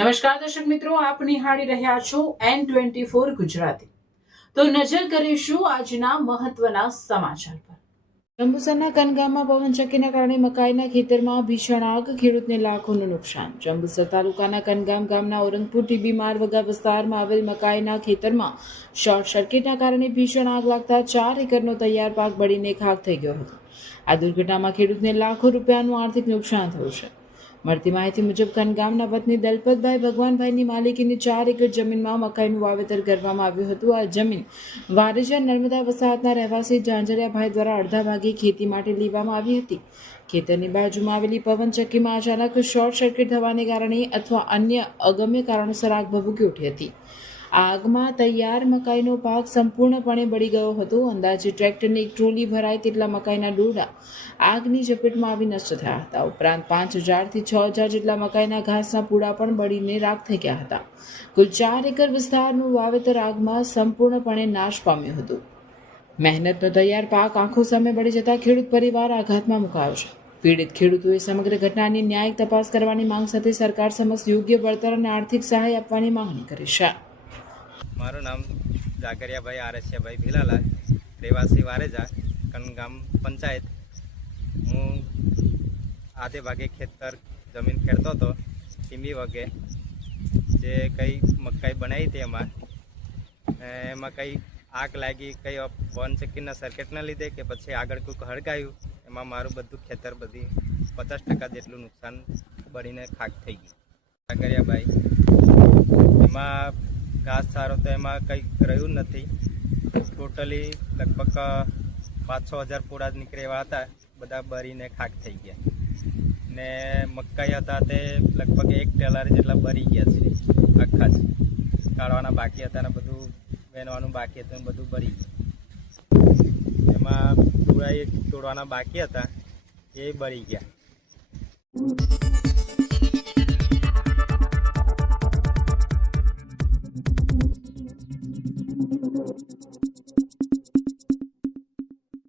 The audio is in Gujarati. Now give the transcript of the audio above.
નમસ્કાર દર્શક મિત્રો, આપ નિહાળી રહ્યા છો N24 ગુજરાતી। તો નજર કરીશું આજના મહત્વના સમાચાર પર। જંબુસરના કનગામમાં પવનચક્કીના કારણે મકાઈના ખેતરમાં ભીષણ આગ, ખેડૂતને લાખોનું નુકસાન। જંબુસર તાલુકાના કનગામ ગામના ઓરંગપુર ટીબી મારવગા વિસ્તારમાં આવેલ મકાઈના ખેતરમાં શોર્ટ સર્કિટના કારણે ભીષણ આગ લાગતા 4 એકરનો તૈયાર પાક બળીને ખાખ થઈ ગયો હતો। આ દુર્ઘટનામાં ખેડૂતને લાખો રૂપિયાનું આર્થિક નુકસાન થયું છે। મળતી માહિતી મુજબ કનગામના વતની દલપતભાઈ ભગવાનભાઈની માલિકીની 4 એકર જમીનમાં મકાઈનું વાવેતર કરવામાં આવ્યું હતું। આ જમીન વારેજા નર્મદા વસાહતના રહેવાસી ઝાંઝરિયાભાઈ દ્વારા અડધા ભાગે ખેતી માટે લેવામાં આવી હતી। ખેતરની બાજુમાં આવેલી પવનચક્કીમાં અચાનક શોર્ટ સર્કિટ થવાને કારણે અથવા અન્ય અગમ્ય કારણોસર આગ ભભૂકી ઉઠી હતી। આગમાં તૈયાર મકાઈનો પાક સંપૂર્ણપણે બળી ગયો હતો। અંદાજે ટ્રેક્ટરની એક ટ્રોલી ભરાય તેટલા મકાઈના ડોડા આગની ઝપેટમાં આવી નષ્ટ થયા હતા। ઉપરાંત 5000 થી 6000 જેટલા મકાઈના ઘાસના પૂડા પણ બળીને રાખ થઈ ગયા હતા। કુલ 4 એકર વિસ્તારનું વાવેતર આગમાં સંપૂર્ણપણે નાશ પામ્યું હતું। મહેનતનો તૈયાર પાક આંખો સામે બળી જતા ખેડૂત પરિવાર આઘાતમાં મુકાયો છે। પીડિત ખેડૂતોએ સમગ્ર ઘટનાની ન્યાયિક તપાસ કરવાની માંગ સાથે સરકાર સમક્ષ યોગ્ય વળતર અને આર્થિક સહાય આપવાની માંગણી કરી છે। મારું નામ જાગરિયાભાઈ આરસિયાભાઈ ભીલાલાલ, રહેવાસી વારેજા, કનગામ પંચાયત। હું આધે ભાગે ખેતર જમીન ખેડતો હતો ટીમી વગે, જે કંઈ મકાઈ બનાવી હતી એમાં કંઈ આગ લાગી, કંઈ પવનચક્કીના સર્કિટના લીધે કે પછી આગળ કોઈક હળગાયું, એમાં મારું બધું ખેતર 50% જેટલું નુકસાન બળીને ખાક થઈ ગયું। જાગરિયાભાઈ એમાં ઘાસ સારો તો એમાં કંઈ રહ્યું નથી। ટોટલી લગભગ 5-6 હજાર પૂરા નીકળે એવા હતા, બધા બળીને ખાક થઈ ગયા। ને મકાઈ હતા તે લગભગ 1 ટેલર જેટલા બળી ગયા છે, આખા જ કાઢવાના બાકી હતા ને બધું વેનવાનું બાકી હતું, બધું બળી ગયું। એમાં પૂરા તોડવાના બાકી હતા, એ બળી ગયા।